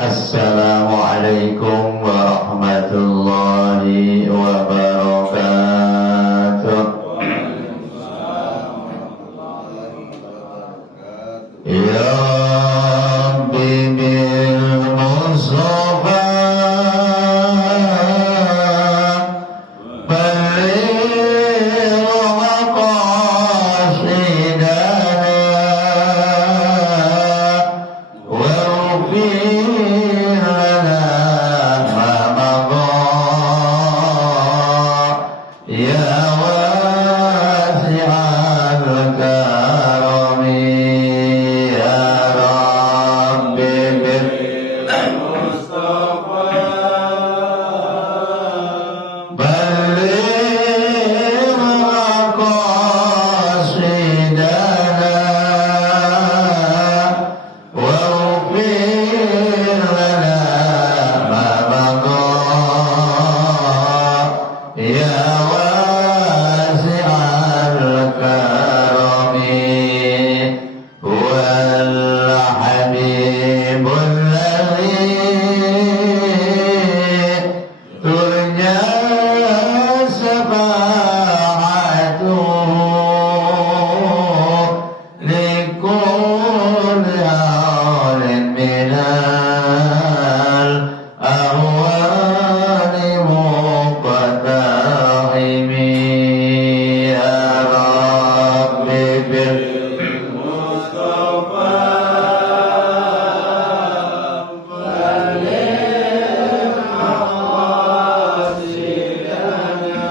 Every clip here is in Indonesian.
Assalamualaikum warahmatullahi wabarakatuh. Ya Rabbi bil Mustafa balligh maqasidana waghfir lana ma madha ya wasi'al karami ya Rabbi bil Mustafa balligh maqasidana waghfir lana ma madha ya wasi'al karami wal habibul ladzi turja syafa'atuhu likulli hawlin minal ahwali muqtahimi ya Rabbi bil Mustafa balligh maqasidana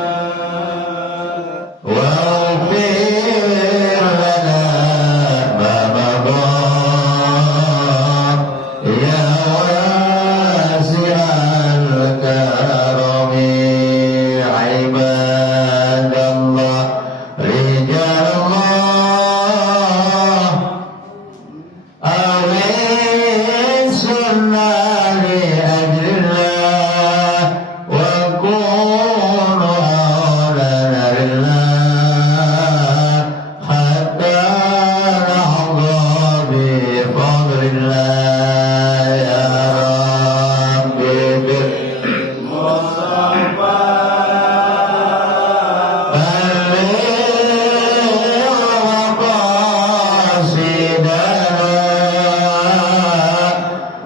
waghfir lana ma madha ya wasi'al karami ibadallah rijalullah awisunna li ajlillah wa kunu awlana lillah hatta nahza bi fadlillah ya Rabbi bil Mustafa balligh maqasidana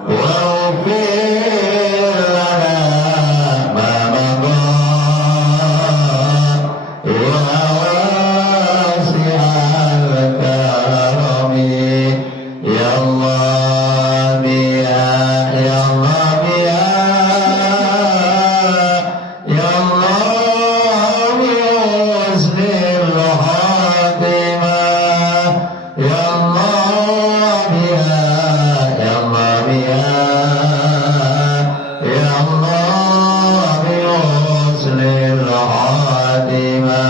waghfir lana ma madha ya wasi'al karami ya Allah ya Allah ya Allah yuslil khatimah ya Allah ya Allah ya Allah yuslil khatimah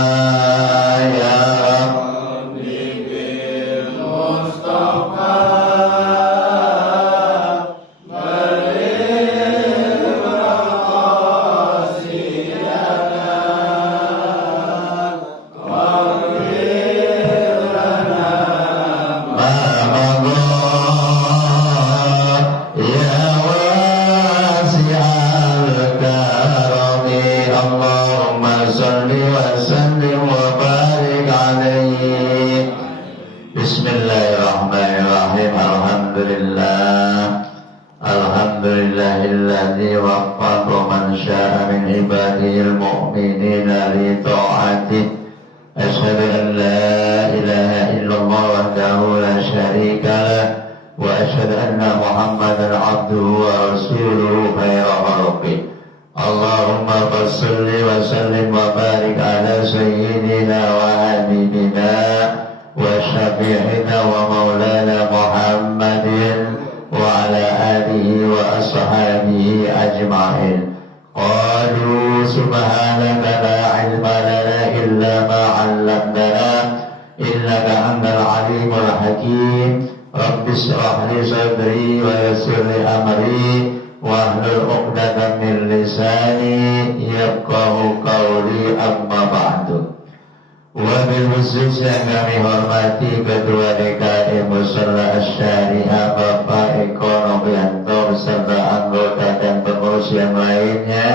ya Rabbi bil Mustafa balligh maqasidana waghfir lana ma madha ya wasi'al karami Allahumma salli wa sallim wa barik alaihi. Bismillahirrahmanirrahim. Alhamdulillahilladzi waffaqa man syaa min ibadihil mu'minina li ta'atih. Asyhadu an la ilaha illallah wahdahu la syarika lah wa asyhadu anna Muhammadan abduhu wa rasuluhu khairu khalqih. Allahumma shalli wa sallim wa barik ala sayyidina wa habibina wa syafi'ina wa maulana Muhammadin wa ala alihi wa ashabihi ajma'in. Qalu subhanaka la ilma lana illa ma 'allamtana innaka antal alimul hakim. Rabbi shrah li sadri wa yassir li amri wahlul 'uqdatam min lisani yafqahu qawli amma ba'du. Wabil khusus yang kami hormati Ketua DKM Musalla Asy-Syariah Bapak Eko Novianto beserta pengurus yang lainnya.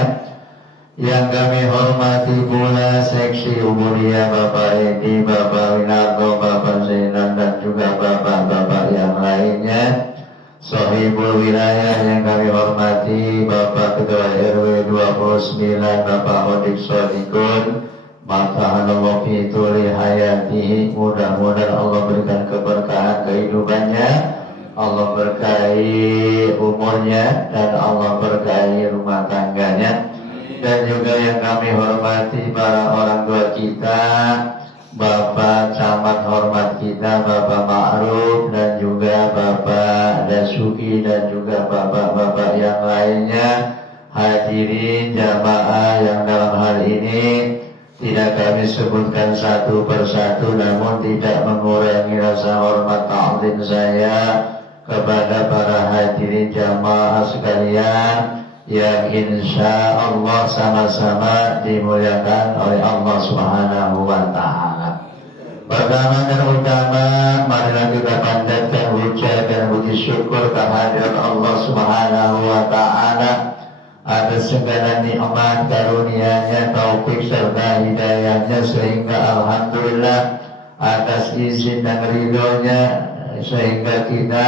Yang kami hormati pula seksi Umuria Bapak Edi, Bapak Winarto, Bapak Zainan, dan juga bapak-bapak yang lainnya. Sohibul wilayah yang kami hormati Bapak Ketua RW 29, Bapak Odik Sodikun, Matahanallah fituli hayatihi. Mudah-mudahan Allah berikan keberkahan kehidupannya, Allah berkahi umurnya, dan Allah berkahi rumah tangganya. Dan juga yang kami hormati para orang tua kita, Bapak Camat hormat kita, Bapak Ma'ruf, dan juga Bapak Dasuki, dan juga bapak-bapak yang lainnya. Hadirin jamaah yang dalam hal ini tidak kami sebutkan satu persatu, namun tidak mengurangi rasa hormat ta'zim saya kepada para hadirin jamaah sekalian yang insya Allah sama-sama dimuliakan oleh Allah Subhanahu wa Ta'ala. Pertama dan utama, marilah kita panjatkan puja dan puji syukur kehadirat Allah Subhanahu wa Ta'ala atas segala nikmat karunia-Nya, taufik serta hidayahnya, sehingga alhamdulillah atas izin dan ridho-Nya sehingga kita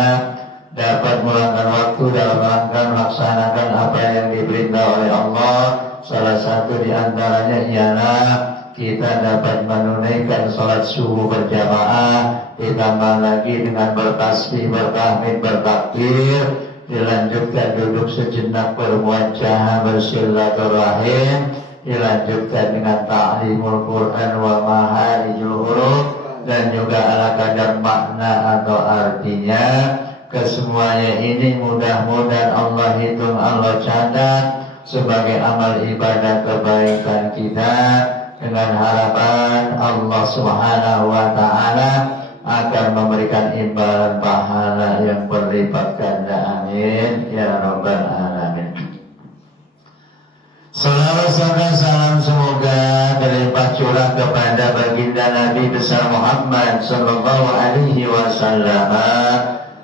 dapat meluangkan waktu dalam rangka melaksanakan apa yang diperintah oleh Allah. Salah satu di antaranya ialah kita dapat menunaikan sholat subuh berjamaah, ditambah lagi dengan bertasbih, bertahmid, bertakbir, dilanjutkan duduk sejenak bermuajahah bersilaturahim, dilanjutkan dengan ta'limul Quran wa maharijul huruf, dan juga ala kadar makna atau artinya. Kesemuanya ini mudah-mudahan Allah hitung, Allah catat sebagai amal ibadah kebaikan kita, dengan harapan Allah Subhanahu wa Ta'ala akan memberikan imbalan pahala yang berlipat ganda. Amin ya rabbal alamin. Salawat serta salam semoga berlimpah curah kepada baginda Nabi besar Muhammad sallallahu alaihi wasallam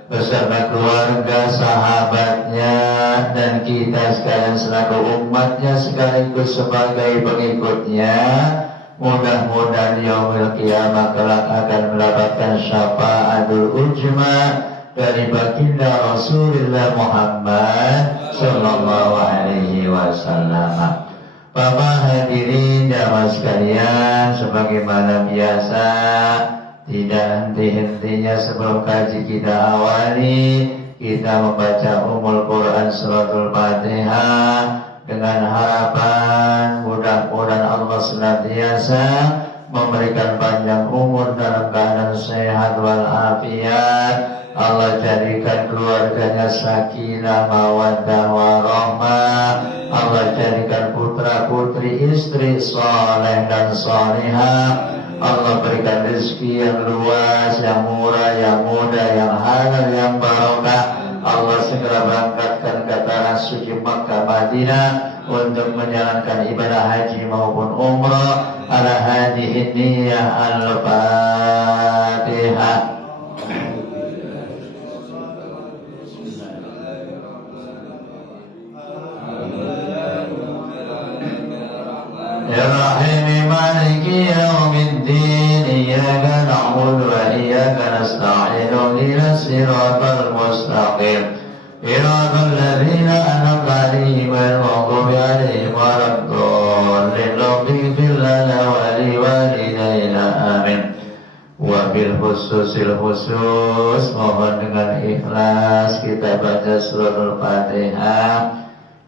beserta keluarga, sahabatnya, dan kita sekalian selaku umatnya sekaligus sebagai pengikutnya. Mudah-mudahan yaumil qiyamah kelak akan mendapatkan syafaatul ujma dari baginda Rasulullah Muhammad sallallahu alaihi wasallam. Bapak hadirin jamaah sekalian, sebagaimana biasa, tidak henti-hentinya sebelum kaji kita awali, kita membaca Ummul Quran Suratul Fatihah dengan harapan mudah-mudahan Allah senantiasa memberikan panjang umur dalam keadaan sehat walafiat. Allah jadikan keluarganya sakinah mawaddah warahmah. Allah jadikan putra putri istri saleh dan salihah. Allah berikan rezeki yang luas, yang murah, yang mudah, yang halal, yang barokah. Allah segera berangkatkan ke tanah suci Makkah Madinah untuk menjalankan ibadah haji maupun umrah. Ala hadhihi niyyah al-Fatihah. Ya Rahim Maliki Yawmiddin, Iyyaka na'budu wa iyyaka nasta'in, ihdinas siratal mustaqim, siratal ladzina an'amta 'alaihim ghairil maghdubi 'alaihim waladdallin. Ighfir lana wa liwalidayna amin. Wa bil khususil khusus, mohon dengan ikhlas kita baca suratul Fatihah.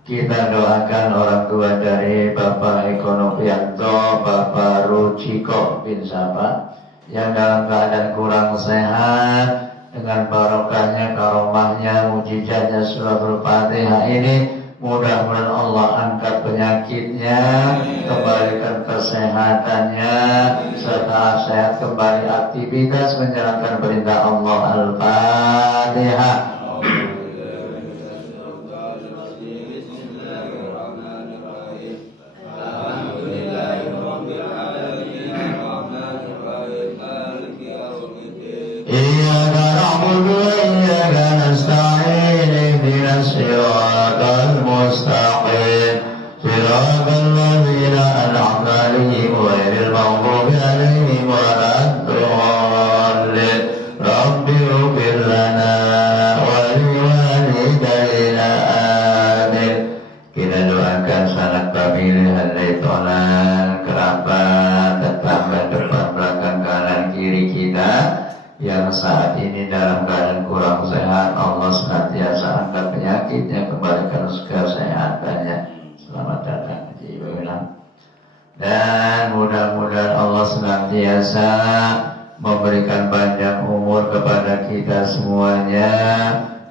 Kita doakan orang tua dari Bapak Eko Novianto, Bapak Ruciko bin Sapa yang dalam keadaan kurang sehat. Dengan barokahnya, karomahnya, mujizatnya suratul Fatihah ini, mudah-mudahan Allah angkat penyakitnya, kembalikan kesehatannya, serta sehat kembali aktivitas menjalankan perintah Allah. Al-Fatihah. Iyyaka na'budu wa iyyaka nasta'in, ihdinas siratal mustaqim. senantiasa memberikan panjang umur kepada kita semuanya.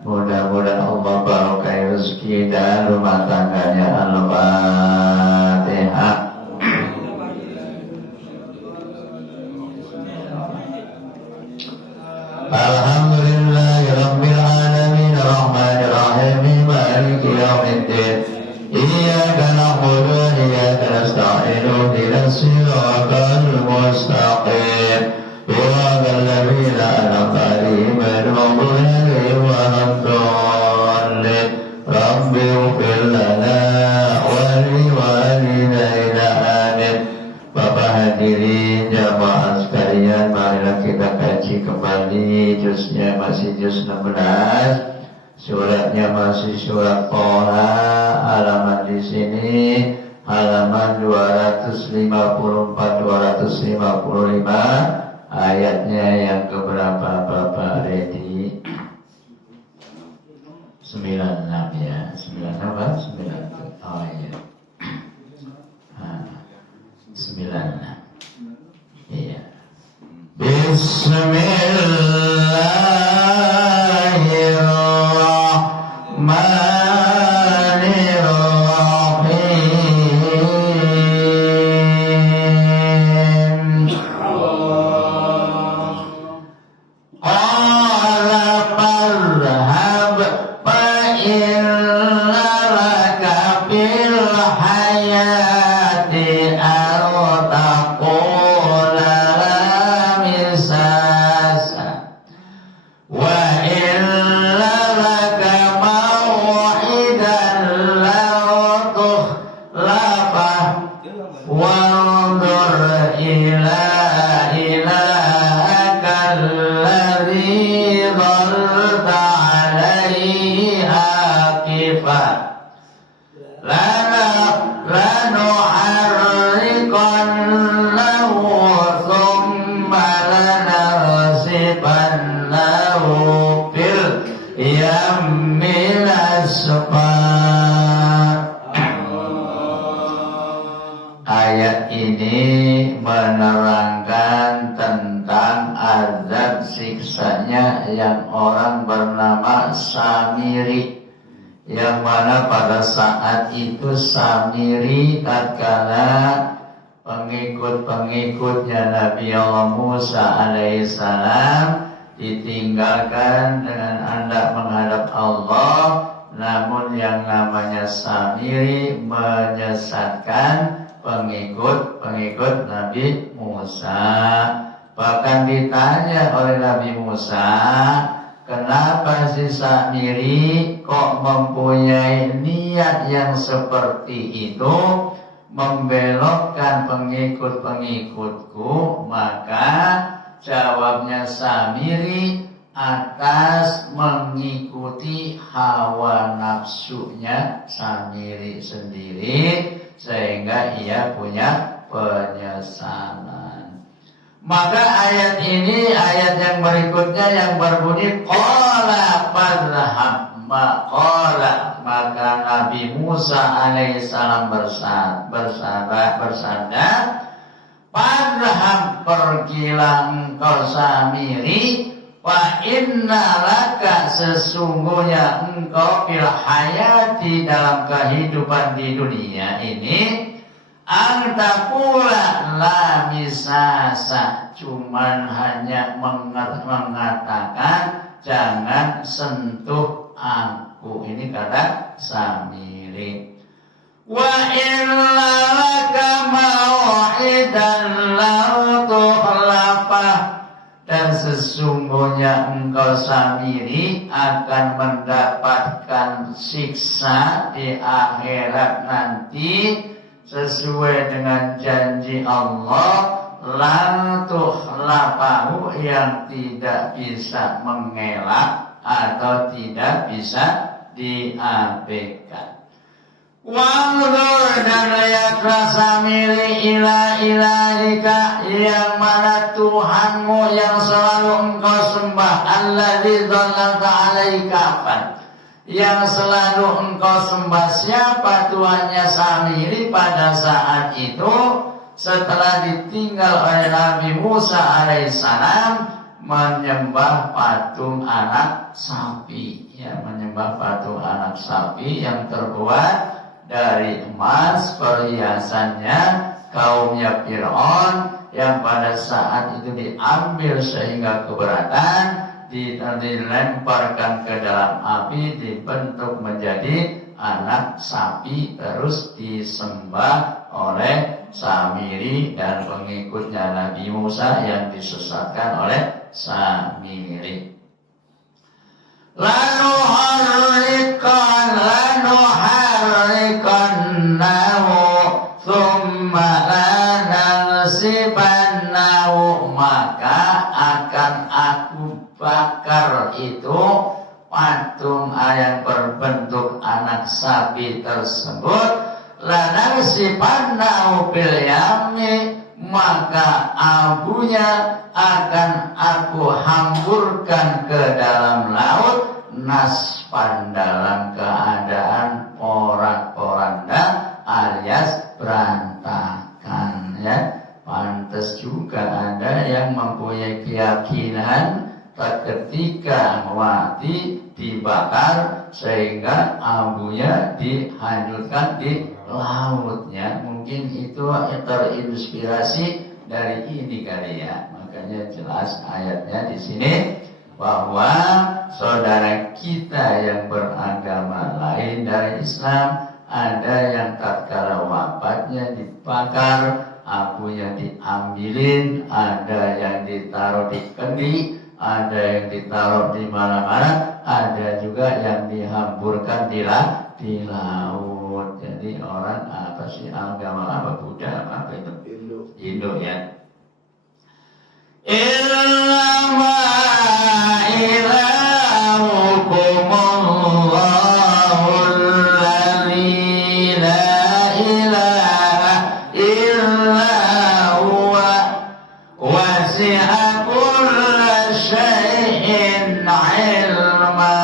Mudah-mudahan Allah barokah rezeki dan rumah tangganya. Al-Fatihah. Alhamdulillahirabbil alamin arrahmanir rahim maliki yaumiddin. Iyyaka na'budu wa iyyaka nasta'in ihdinas siratal mustaqim. Siratal ladzina an'amta 'alaihim ghairil maghdubi 'alaihim waladdallin. Rabbi ighfir lana wa liwalidayna amin. Bapak hadirin jamaah sekalian, marilah kita kaji kembali juznya masih juz 16. Suratnya masih surat Toha, halaman di sini halaman 254-255, ayatnya yang keberapa Bapak ready? 96 ya, 96 apa? 97. Oh iya. 96. Iya. Bismillahirrahmanirrahim. Qala farhab fa inna laka fil hayati taqula la misasa wa illa laka maw'idan la tukhlafa wanzur ila ilahaka alladhi dhalta alayhi aqifa lanu'arriqannahu thumma lanasifannahu fil yammi nasfa. Ayat ini menerangkan tentang azab siksanya yang orang bernama Samiri, yang mana pada saat itu Samiri tatkala pengikut-pengikutnya Nabi Allah Musa alaihissalam ditinggalkan dengan hendak menghadap Allah, namun yang namanya Samiri menyesatkan pengikut-pengikut Nabi Musa. Bahkan ditanya oleh Nabi Musa, kenapa si Samiri kok mempunyai niat yang seperti itu, membelokkan pengikut-pengikutku? Maka jawabnya Samiri, atas mengikuti hawa nafsunya Samiri sendiri, sehingga ia punya penyesalan. Maka ayat ini, ayat yang berikutnya yang berbunyi qala fadhhab, maka Nabi Musa alaihissalam bersabda, fadhhab, pergilah engkau Samiri, wa inna laka, sesungguhnya engkau fil hayati, dalam kehidupan di dunia ini, anta pula la misasa, cuman hanya mengatakan jangan sentuh aku. Ini kata Samiri. Wa inna laka maw'idan la tukhlafa, dan sesungguhnya engkau Samiri akan mendapatkan siksa di akhirat nanti sesuai dengan janji Allah, la tukhlafahu, yang tidak bisa mengelak atau tidak bisa diabaikan. Wanzur, dan lihatlah Samiri, ila ilahika, yang mana Tuhanmu yang selalu engkau sembah, alladzi dzallata alaika, yang selalu engkau sembah. Siapa Tuhannya Samiri pada saat itu? setelah ditinggal oleh Nabi Musa alaihissalam menyembah patung anak sapi, ya, menyembah patung anak sapi yang terbuat dari emas, perhiasannya kaumnya Fir'aun yang pada saat itu diambil sehingga keberatan, dilemparkan ke dalam api, dibentuk menjadi anak sapi, terus disembah oleh Samiri dan pengikutnya Nabi Musa yang disesatkan oleh Samiri. Lanuharrikannahu thumma lanansibannahu, maka akan aku bakar itu patung yang berbentuk anak sapi tersebut. Lanansibannahu bil yammi, maka abunya akan aku hamburkan ke dalam laut, naspan dalam keadaan porak-poranda alias berantakan, ya. Pantas juga ada yang mempunyai keyakinan ketika mati dibakar sehingga abunya dihanyutkan di lautnya. Mungkin itu terinspirasi dari ini kali ya. Makanya jelas ayatnya di sini bahwa saudara kita yang beragama lain dari Islam, ada yang tatkala wafatnya dibakar, abunya diambilin, ada yang ditaruh di kendi, ada yang ditaruh di mana-mana, ada juga yang dihamburkan di laut. Jadi orang apa sih, agama apa, Buddha apa itu? Hindu ya. Innama ilahukumullahu alladzi la ilaha illa huwa wasi'a kulla syai'in ilma.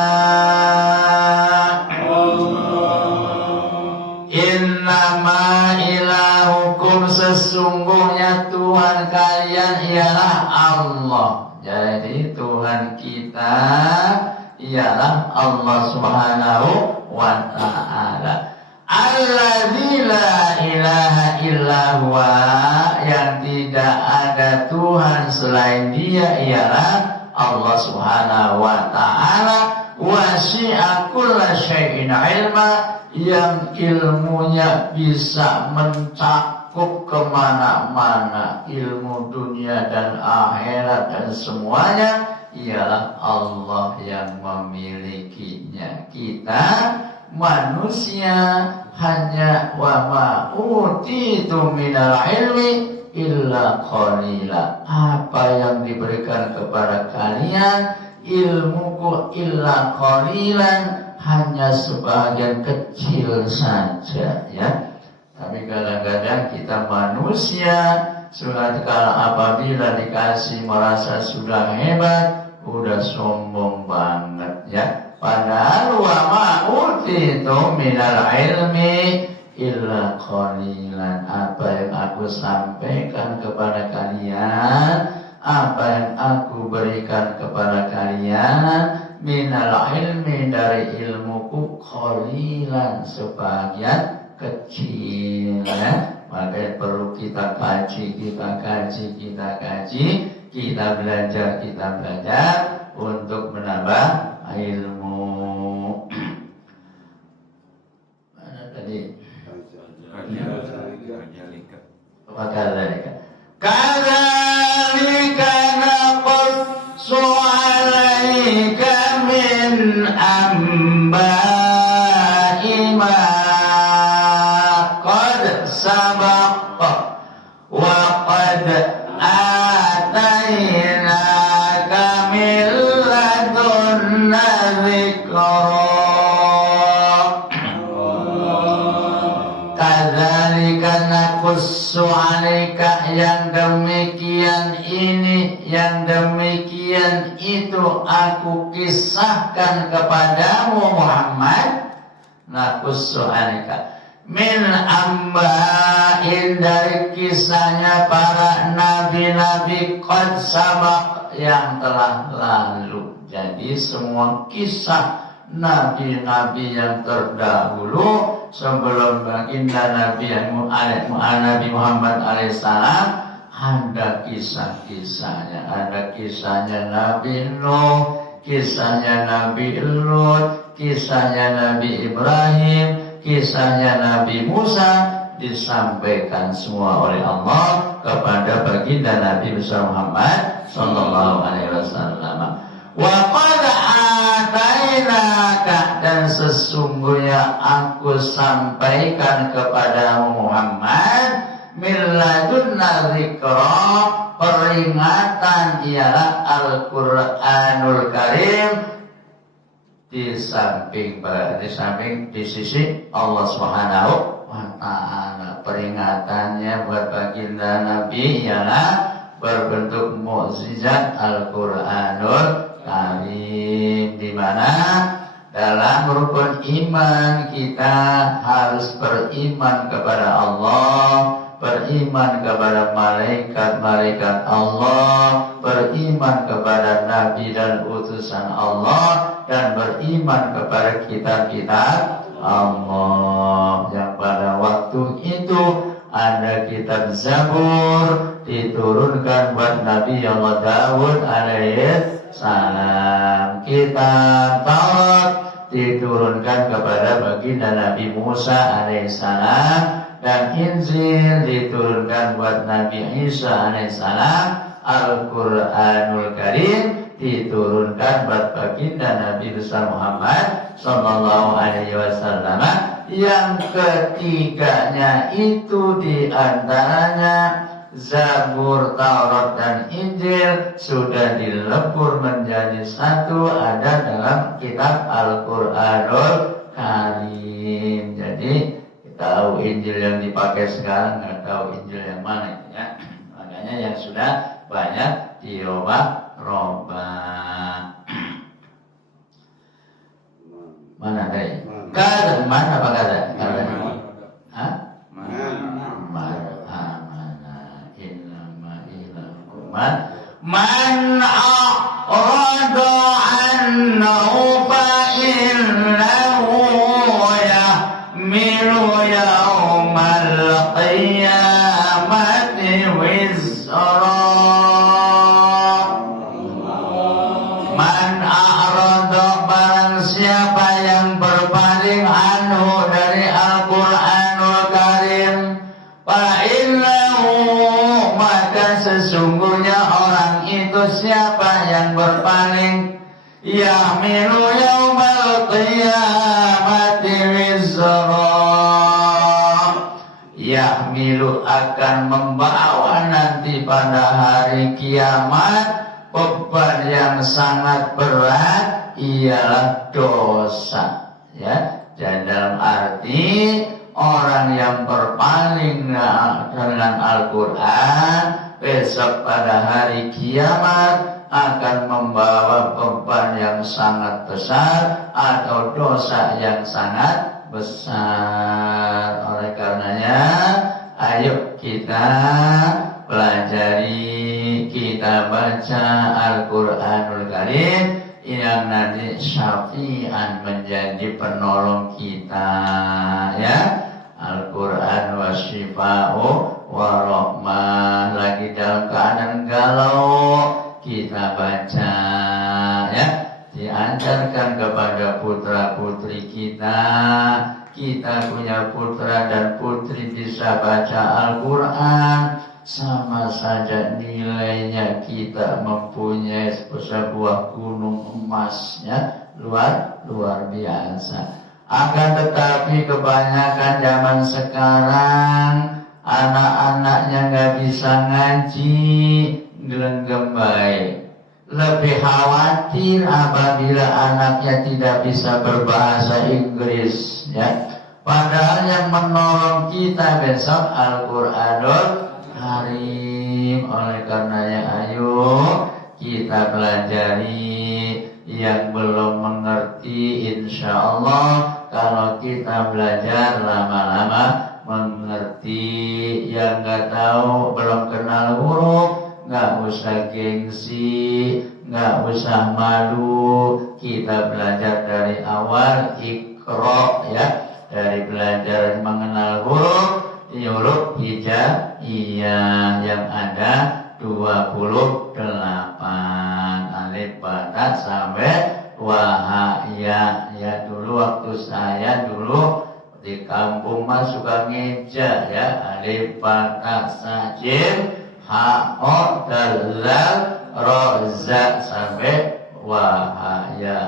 Innama ilahukum, sesungguhnya Tuhan kalian ialah Allah. Jadi Tuhan kita ialah Allah Subhanahu wa ta'ala. Alladzi la ilaha illa huwa, yang tidak ada Tuhan selain Dia ialah Allah Subhanahu wa ta'ala. Wasi'a kulla syai'in ilma, yang ilmunya bisa mencakup kemana-mana, ilmu dunia dan akhirat dan semuanya ialah Allah yang memilikinya. Kita manusia hanya wa ma utitu minal ilmi illa qalila, apa yang diberikan kepada kalian ilmuku illa qalilan, hanya sebagian kecil saja, ya. Tapi kadang-kadang kita manusia sudah apabila dikasih merasa sudah hebat, udah sombong banget, ya. Padahal wa ma utitu minal ilmi illa qalilan, apa yang aku sampaikan kepada kalian, apa yang aku berikan kepada kalian, minal ilmi, dari ilmuku, qalilan, sebagian kecil, ya. Maka perlu kita kaji, kita belajar untuk menambah ilmu. Mana tadi? Kadzalika naqussu 'alaika min amba'i ma qad sabaqa wa qad atainaka min ladunna dzikra. Kadzalika naqussu 'alaika, yang demikian ini, yang demikian itu aku kisahkan kepadamu Muhammad. Naqussu 'alaika, min amba'in dari kisahnya para nabi-nabi qad sabaq yang telah lalu. Jadi semua kisah nabi-nabi yang terdahulu sebelum baginda Nabi Muhammad alaihissalam ada kisah-kisahnya. Ada kisahnya Nabi Nuh, kisahnya Nabi Lut, kisahnya Nabi Ibrahim, kisahnya Nabi Musa, disampaikan semua oleh Allah kepada baginda Nabi besar Muhammad sallallahu alaihi wasallam. Wa qad atainaka, dan sesungguhnya aku sampaikan kepada Muhammad min ladunna dzikra, peringatan ialah Al-Qur'anul Karim, di sisi Allah Subhanahu wa ta'ala. Peringatannya buat baginda Nabi ialah berbentuk mukjizat Al-Qur'anul Karim, di mana dalam rukun iman kita harus beriman kepada Allah, beriman kepada malaikat-malaikat Allah, beriman kepada nabi dan utusan Allah, dan beriman kepada kitab-kitab Allah. Yang pada waktu itu ada kitab Zabur diturunkan buat Nabi Allah Daud alaihissalam. Kitab Taurat diturunkan kepada baginda Nabi Musa alaihissalam. Dan Injil diturunkan buat Nabi Isa alaihissalam. Al-Qur'anul Karim diturunkan buat baginda Nabi besar Muhammad sallallahu alaihi wasallam. Yang ketiganya itu diantaranya Zabur, Taurat, dan Injil sudah dilebur menjadi satu, ada dalam kitab Al-Qur'anul Karim. Jadi tahu Injil yang dipakai sekarang, nggak tahu Injil yang mana itu ya. Makanya yang sudah banyak dirubah-rubah. Mana tadi? Kada mana apa kada? Kada. Hah? Man a'rada anhu fa innahu yahmilu yawmal qiyamati wizra. Man a'rada, barang siapa yang berpaling anhu dari Al-Qur'anul Karim, fa innahu, maka sesungguhnya orang itu siapa yang berpaling, yahmilu yawmal qiyamati wizra, yahmilu akan membawa nanti pada hari kiamat beban yang sangat berat, ialah dosa ya. Dan dalam arti orang yang berpaling dengan Al-Quran besok pada hari kiamat akan membawa beban yang sangat besar atau dosa yang sangat besar. Oleh karenanya, ayo kita pelajari, kita baca Al-Quranul Karim yang nanti syafi'an, menjadi penolong kita ya. Al-Quran wa syifa'u wa rahmah. Lagi dalam keadaan galau, kita baca ya. Diajarkan kepada putra-putri kita. Kita punya putra dan putri bisa baca Al-Quran, sama saja nilainya kita mempunyai sebuah gunung emasnya, luar biasa. Akan tetapi kebanyakan zaman sekarang anak-anaknya nggak bisa ngaji, gelenggam baik. Lebih khawatir apabila anaknya tidak bisa berbahasa Inggris ya. Padahal yang menolong kita besok Al-Quranul Karim. Oleh karenanya ayo kita pelajari. Yang belum mengerti insya Allah kalau kita belajar lama-lama mengerti. Yang nggak tahu, belum kenal huruf, nggak usah gengsi, nggak usah malu. Kita belajar dari awal, Iqra ya, dari belajar mengenal huruf hijaiyah yang ada 28 alif ba ta sampai wahaya ya. Dulu waktu saya di kampung mah suka ngeja ya, alif ba ta sa jim ha o dal zal ro za sampai wahaya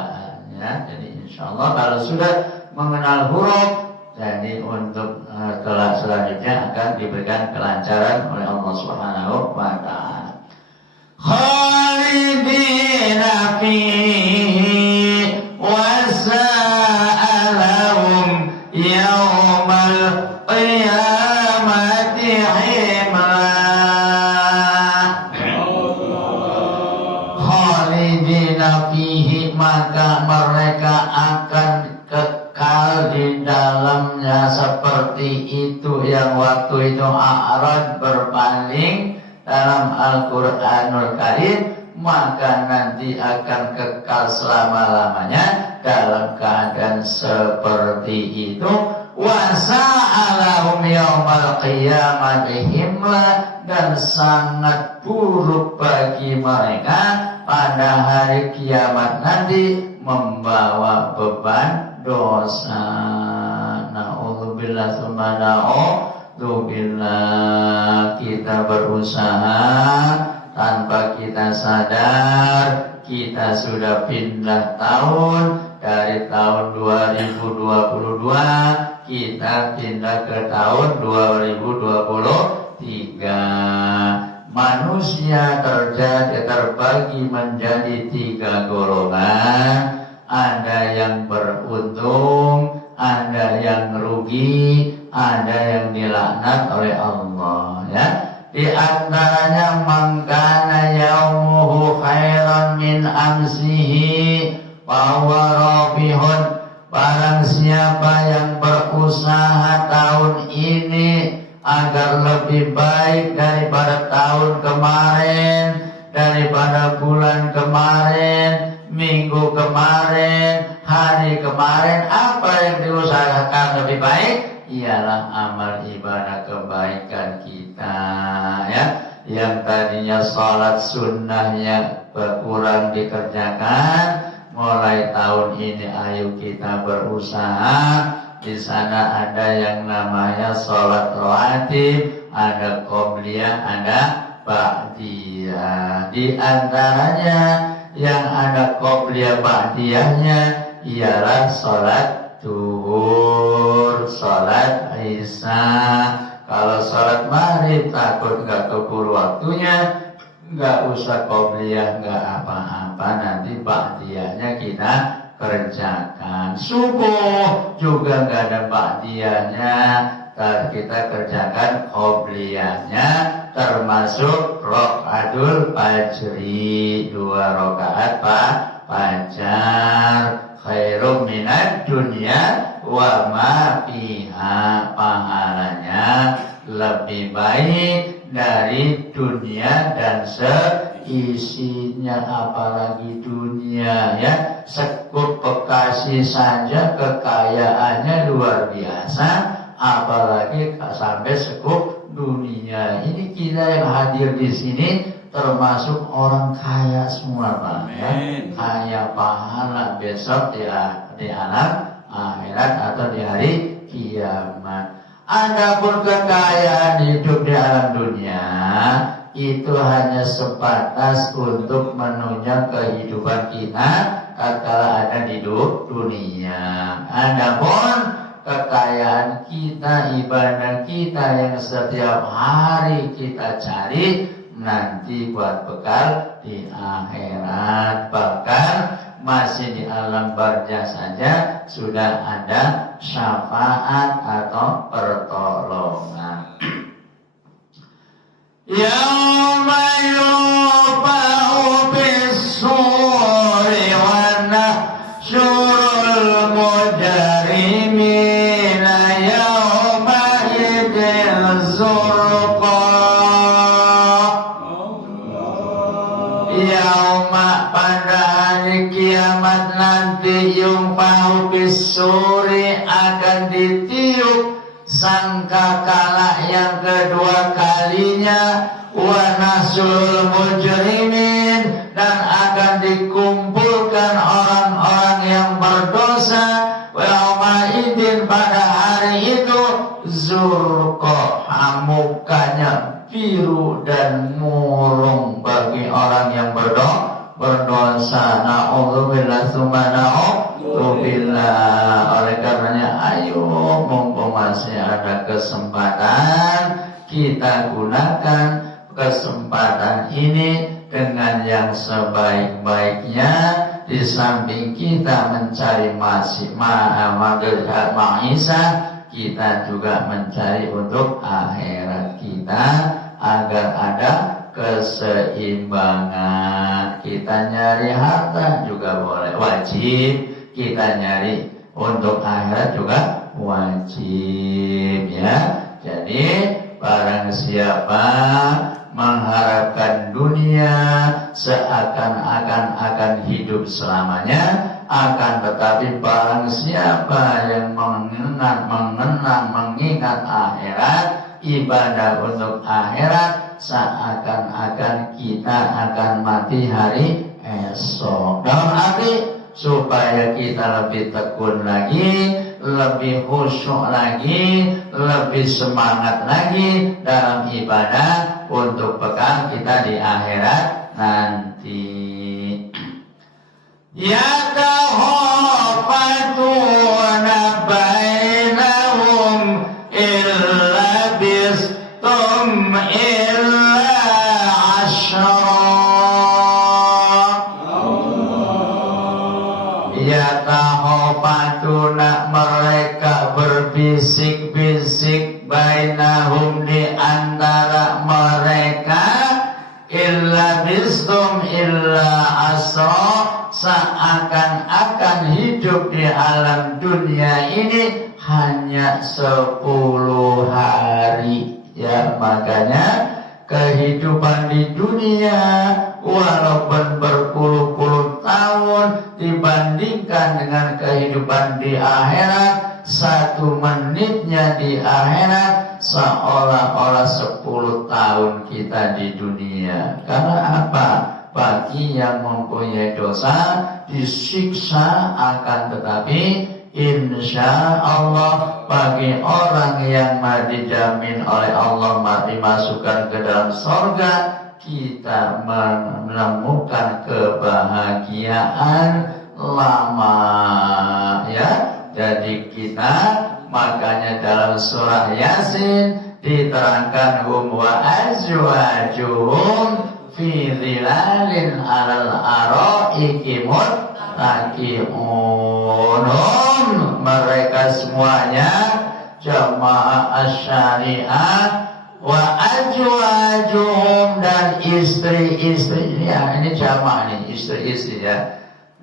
ya. Jadi insyaallah kalau sudah mengenal huruf, jadi untuk kelas selanjutnya akan diberikan kelancaran oleh Allah Subhanahu wa taala. Khalidina fihi wa sa'alahum yaumal qiyamati himla. Khalidina fihi, maka mereka akan kekal di dalamnya seperti itu yang waktu itu A'rad berpaling dalam Al-Quranul Karim, maka nanti akan kekal selama-lamanya dalam keadaan seperti itu. Wa sa'alahum yaumal qiyamati himla, dan sangat buruk bagi mereka pada hari kiamat nanti membawa beban dosa. Na'udzubillah tsumma na'udzubillah. Kita berusaha tanpa kita sadar, kita sudah pindah tahun. Dari tahun 2022 kita pindah ke tahun 2023. Manusia terbagi menjadi 3 golongan. Ada yang beruntung, ada yang rugi, ada yang dilaknat oleh Allah ya. Di antaranya mangkana yaumuhu khairan min amsihi bahwa rabihun, barang siapa yang berusaha tahun ini agar lebih baik daripada tahun kemarin, daripada bulan kemarin, minggu kemarin, hari kemarin, apa yang diusahakan lebih baik? Ialah amal ibadah kebaikan kita ya. Yang tadinya salat sunnahnya berkurang dikerjakan, mulai tahun ini ayo kita berusaha. Di sana ada yang namanya salat rawatib, ada qobliyah, ada ba'diyah. Di antaranya yang ada qobliyah ba'diyahnya ialah salat duhur, salat isya. Kalau salat maghrib takut nggak keburu waktunya, nggak usah qobliyah, nggak apa-apa, nanti ba'diyahnya kita kerjakan. Subuh juga nggak ada ba'diyahnya, kita kerjakan qobliyahnya, termasuk rokaatul fajri, 2 rakaat fajar. Khairum minad dunya wa ma fiha, pahalanya lebih baik dari dunia dan seisinya. Apalagi dunia ya, sekup Bekasi saja kekayaannya luar biasa, apalagi sampai sekup dunia. Ini kita yang hadir di sini termasuk orang kaya semua Pak ya. Kaya pahala besok di alam akhirat atau di hari kiamat. Adapun kekayaan hidup di alam dunia itu hanya sebatas untuk menunjang kehidupan kita tatkala ada di dunia. Adapun kekayaan kita, ibadah kita yang setiap hari kita cari, nanti buat bekal di akhirat. Bahkan masih di alam barzah saja sudah ada syafaat atau pertolongan. Yauma yufa'u bis-suri wa nahsyurul mujrimin yungfahu bisuri akan ditiup sangkakala yang kedua kalinya, wa nasul mujrimin dan akan dikumpulkan orang-orang yang berdosa, wa idin pada hari itu zurqa mukanya biru dan murung bagi orang yang berdosa. Na'udzubillah tsumma na'udzubillah. Oleh karenanya ayo mumpung masih ada kesempatan, kita gunakan kesempatan ini dengan yang sebaik-baiknya. Di samping kita mencari ma'isah, kita juga mencari untuk akhirat kita agar ada keseimbangan. Kita nyari harta juga boleh, wajib. Kita nyari untuk akhirat juga wajib, ya. Jadi barang siapa mengharapkan dunia seakan-akan akan hidup selamanya, akan tetapi barang siapa yang mengingat akhirat, ibadah untuk akhirat, seakan-akan kita akan mati hari esok. Dalam arti supaya kita lebih tekun lagi, lebih khusyuk lagi, lebih semangat lagi dalam ibadah untuk bekal kita di akhirat nanti. Yatahafatuna bainahum illa bistum illa asyara. Yatahafatuna mereka berbisik-bisik bainahum di antara mereka, illa bistum illa asra, seakan-akan hidup di alam dunia ini hanya 10 hari, ya. Makanya kehidupan di dunia walaupun berpuluh-puluh tahun dibandingkan dengan kehidupan di akhirat, 1 menitnya di akhirat seolah-olah 10 tahun kita di dunia. Karena apa? Bagi yang mempunyai dosa disiksa, akan tetapi insya Allah bagi orang yang dijamin oleh Allah dimasukkan ke dalam surga, kita menemukan kebahagiaan lama, ya. Jadi kita, makanya dalam surah Yasin diterangkan hum wa azwajuhum fi zilalin alal araiki muttaqi'un. Mereka semuanya jamaah asyariah, wa azwajuhum dan istri-istri, ya, ini jamaah nih, istri-istri, ya.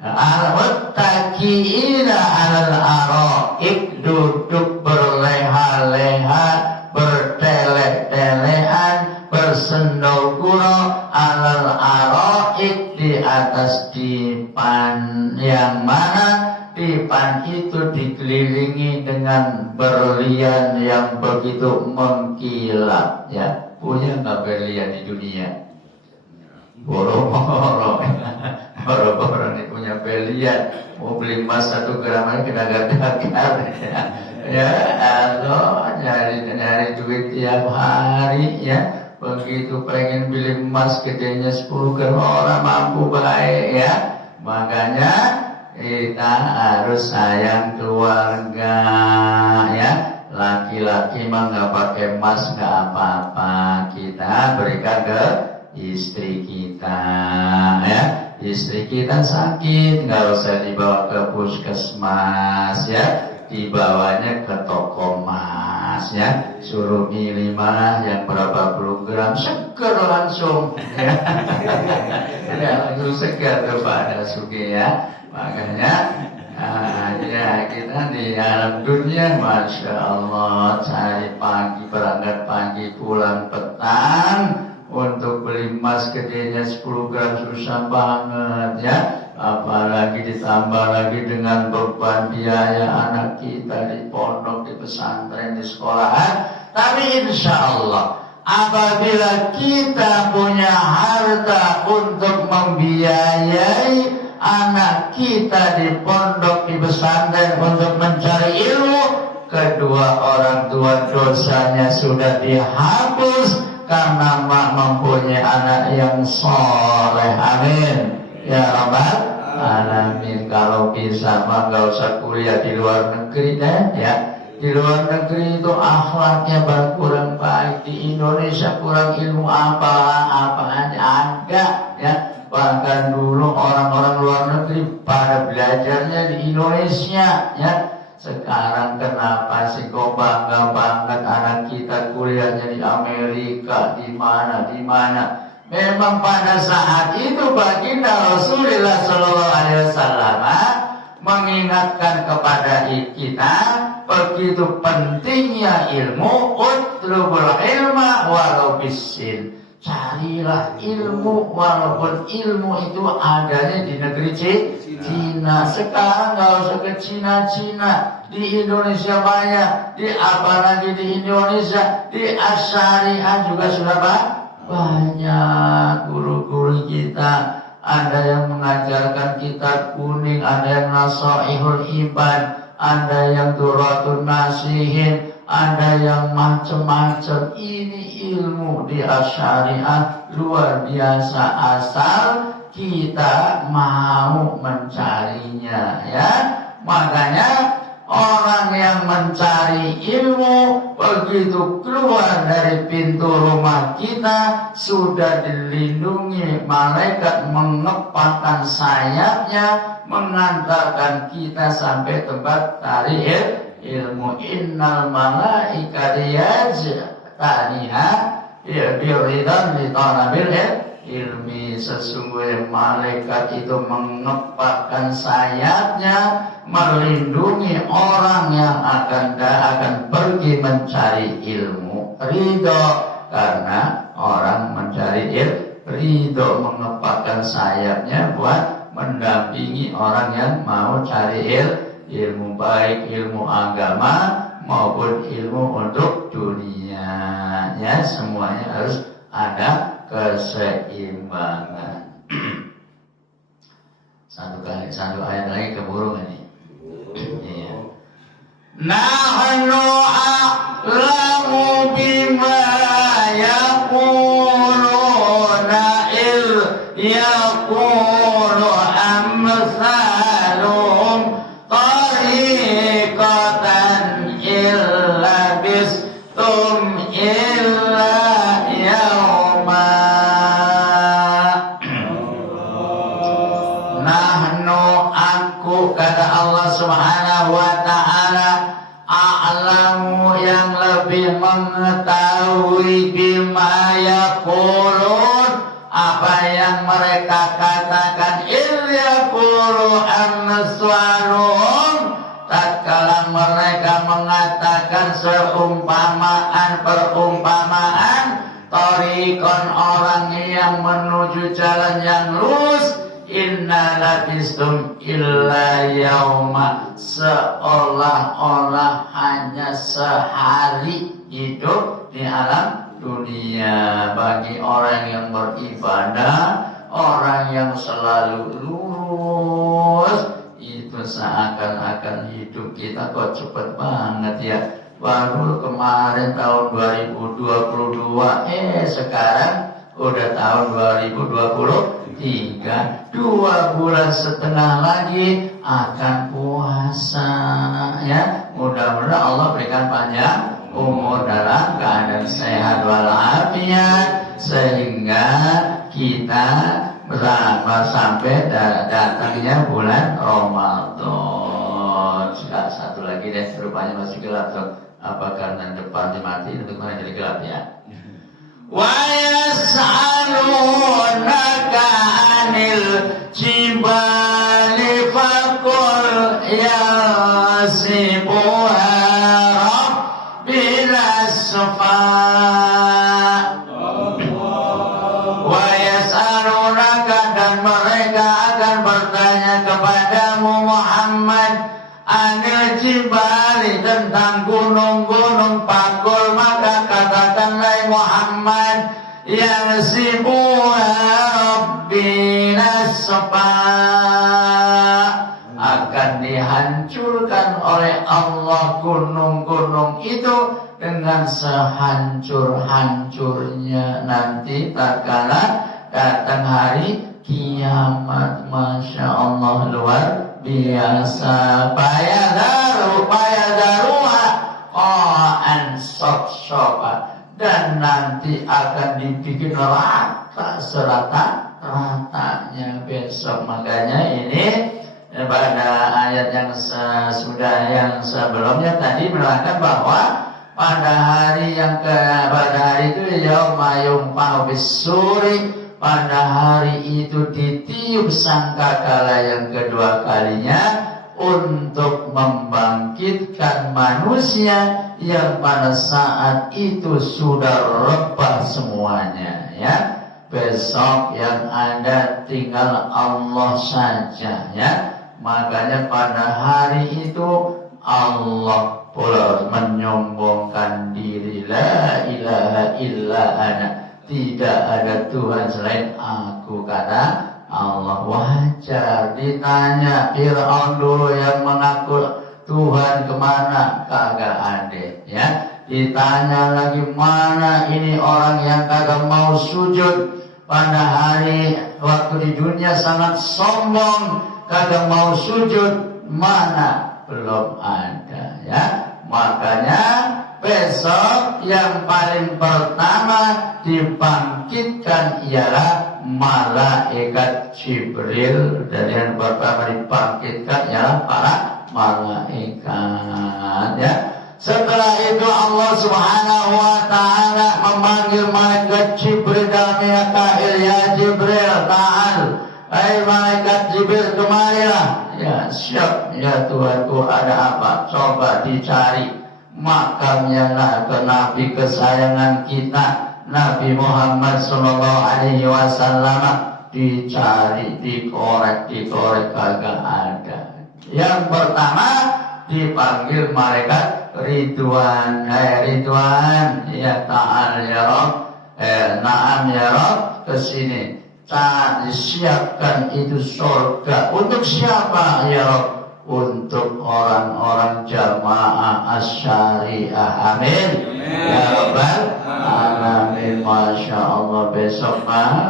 Al-muttaqi'ina alal araik, duduk berleha-leha, bertele-telean, bersendau gurau, alal araik, di atas dipan, yang mana dipan itu dikelilingi dengan berlian yang begitu mengkilap, ya. Punya nggak berlian di dunia? Boro-boro ini punya berlian. Mau beli emas 1 gram aja kena gagal, ya. Ya, Allah, nyari duit tiap hari, ya. Begitu pengen beli emas gedenya 10 gram, orang mampu baik, ya. Makanya kita harus sayang keluarga, ya. Laki-laki mah nggak pakai emas nggak apa-apa, kita berikan ke istri kita, ya. Istri kita sakit, nggak usah dibawa ke puskesmas, ya. Dibawanya ke toko emas, ya. Suruh milih mana yang berapa puluh gram, seger langsung, ya. Ya, langsung seger kepada sugi, ya. Makanya ya kita di alam dunia, Masya Allah, cari pagi, berangkat pagi, pulang petang. Untuk beli emas gedenya 10 gram susah banget, ya. apalagi ditambah lagi dengan beban biaya anak kita di pondok, di pesantren, di sekolahan. Tapi insya Allah apabila kita punya harta untuk membiayai anak kita di pondok, di pesantren untuk mencari ilmu, kedua orang tua dosanya sudah dihapus karena mempunyai anak yang soleh. Amin ya rabbal alamin. Kalau bisa mah gak usah kuliah di luar negeri deh ya. Di luar negeri itu akhlaknya kurang baik. Di Indonesia kurang ilmu apa aja ada ya. Bahkan dulu orang-orang luar negeri pada belajarnya di Indonesia ya. Sekarang kenapa sih kok bangga banget anak kita kuliahnya di Amerika, di mana? Memang pada saat itu baginda Rasulullah Sallallahu Alaihi Wasallam mengingatkan kepada kita begitu pentingnya ilmu. Utlubul ilma walau bisin. Carilah ilmu walaupun ilmu itu adanya di negeri Cina. Sekarang nggak usah ke Cina. Di Indonesia banyak. Apalagi di Indonesia di Asyariah juga sudah banyak guru-guru kita. Ada yang mengajarkan kitab kuning, ada yang Nasaihul Iban, ada yang Duratun Nasihin, ada yang macam-macam. Ini ilmu di Asyariah luar biasa asal kita mau mencarinya ya. Makanya orang yang mencari ilmu begitu keluar dari pintu rumah kita sudah dilindungi malaikat, mengepakkan sayapnya mengantarkan kita sampai tempat cari ilmu. Innal malaikata yajtaniha biridan li talabil ilmi. Sesungguhnya malaikat itu mengepakkan sayapnya melindungi orang yang akan pergi mencari ilmu. Ridho karena orang mencari ilmu, ridho mengepakkan sayapnya buat mendampingi orang yang mau cari ilmu, baik ilmu agama maupun ilmu untuk dunia ya. Semuanya harus ada keseimbangan. Satu ayat lagi keburu ini. Iya. Nahnu a'lamu bima yaquluna yaqulu amsaluhum tariqatan illa bistum illa yauma. Nahnu aku kata Allah Subhanahu wa ta'ala a'lamu yang lebih mengetahui bima yaqulun apa yang mereka katakan. Yaqulu amsaluhum tatkala mereka mengatakan perumpamaan tariqon orang yang menuju jalan yang lurus. Inna labistum illa yauma, seolah-olah hanya sehari hidup di alam dunia. Bagi orang yang beribadah, orang yang selalu lurus, itu seakan-akan hidup kita kok cepet banget ya. Baru kemarin tahun 2022, sekarang udah tahun 2023. 2 bulan setengah lagi akan puasa ya. Mudah-mudahan Allah berikan panjang umur dalam keadaan sehat walafiat sehingga kita bersama sampai datangnya bulan Ramadan. Satu lagi deh, rupanya masih gelap tuh. Apa karena depannya mati untuk mana jadi gelap ya? Wa yas'alunaka 'anil jibali faqul yasibuha rabbil asfa. Wa yas'alunaka, dan mereka akan bertanya anil jibali tentang gunung-gunung pakul, maka katakanlah Muhammad, yang sibuha Rabbi nasfa, akan dihancurkan oleh Allah gunung-gunung itu dengan sehancur-hancurnya nanti tatkala datang hari kiamat. Masya Allah, luar biasa. Payadaruha qa'an sab-saba, dan nanti akan dibikin rata serata-ratanya besok. Makanya ini pada ayat yang sebelumnya tadi menerangkan bahwa pada hari itu yauma yunfa'u bis-suri, pada hari itu ditiup sangkakala yang kedua kalinya untuk membangkitkan manusia yang pada saat itu sudah rebah semuanya, ya. Besok yang ada tinggal Allah saja, ya. Makanya pada hari itu Allah pula menyombongkan diri, la ilaha illa ana, tidak ada Tuhan selain aku, kata Allah. Wajar ditanya Fir'aun dulu yang mengaku Tuhan kemana, kagak ada, ya. Ditanya lagi, mana ini orang yang kagak mau sujud pada hari waktu di dunia sangat sombong, kagak mau sujud, mana? Belum ada, ya. Makanya besok yang paling pertama dibangkitkan ialah malaikat Jibril, dan yang pertama dibangkitkan ialah para malaikat, ya. Setelah itu Allah Subhanahu wa ta'ala memanggil malaikat Jibril dan Mikail, ya Jibril, ta'al, hai malaikat Jibril, kemarilah. Ya, siap ya Tuhanku, ada apa? Coba dicari makamnya Nabi kesayangan kita, Nabi Muhammad sallallahu alaihi wasallam. Dicari, dikorek kagak ada. Yang pertama dipanggil malaikat Ridwan, Ridwan, ya ta'al ya Rabb, na'am ya Rabb, kesini. Siapkan itu surga untuk siapa ya Rabb? Untuk orang-orang jamaah as-syariah. Amin. Ya Rabbal alamin. Masya Allah, besok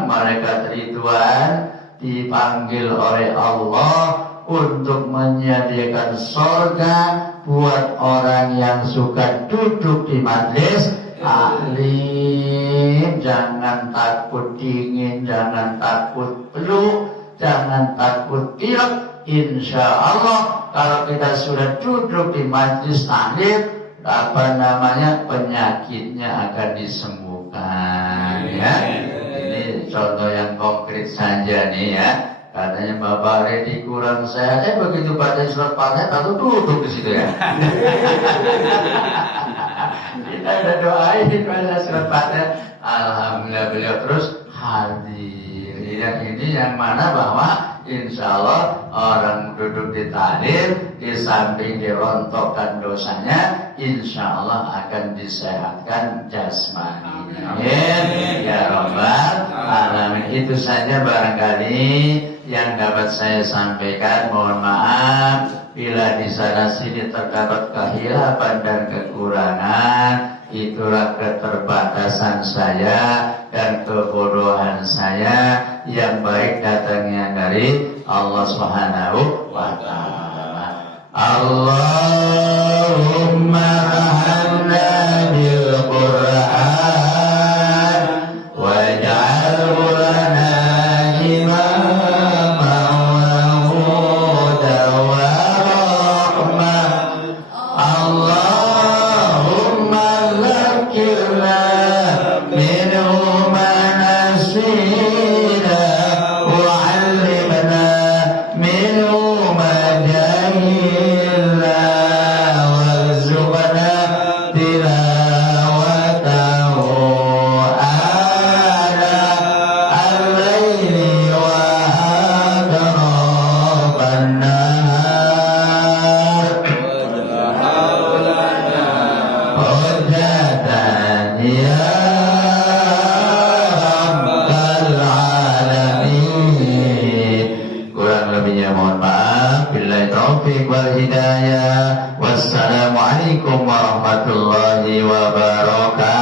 malaikat Ridwan dipanggil oleh Allah untuk menyediakan surga buat orang yang suka duduk di majlis taklim. Jangan takut dingin, jangan takut peluk, jangan takut pilek. Insya Allah kalau kita sudah duduk di majlis taklim, penyakitnya akan disembuhkan, ya. Ini contoh yang konkret saja nih, ya. Katanya Bapak Redi kurang sehat, begitu baca surat Fatihah lalu duduk di situ, ya. Kita udah doain baca surat Fatihah, alhamdulillah beliau terus hadir. Ini yang mana bahwa insya Allah orang duduk di taklim, di samping dirontokkan dosanya, insya Allah akan disehatkan jasmani. Amin. Ya Rabbal alamin. Itu saja barangkali yang dapat saya sampaikan. Mohon maaf bila di sana sini terdapat kehilapan dan kekurangan. Itulah keterbatasan saya dan kebodohan saya. Yang baik datangnya dari Allah Subhanahu wa ta'ala. Allahumma rahamna bil Qur'an waj'alhu lana imaman wa hudan wa rahmah. Allahumma zakkirna minhu ma nasina wa 'allimna minhu ma jahilna. Wassalamualaikum warahmatullahi wabarakatuh.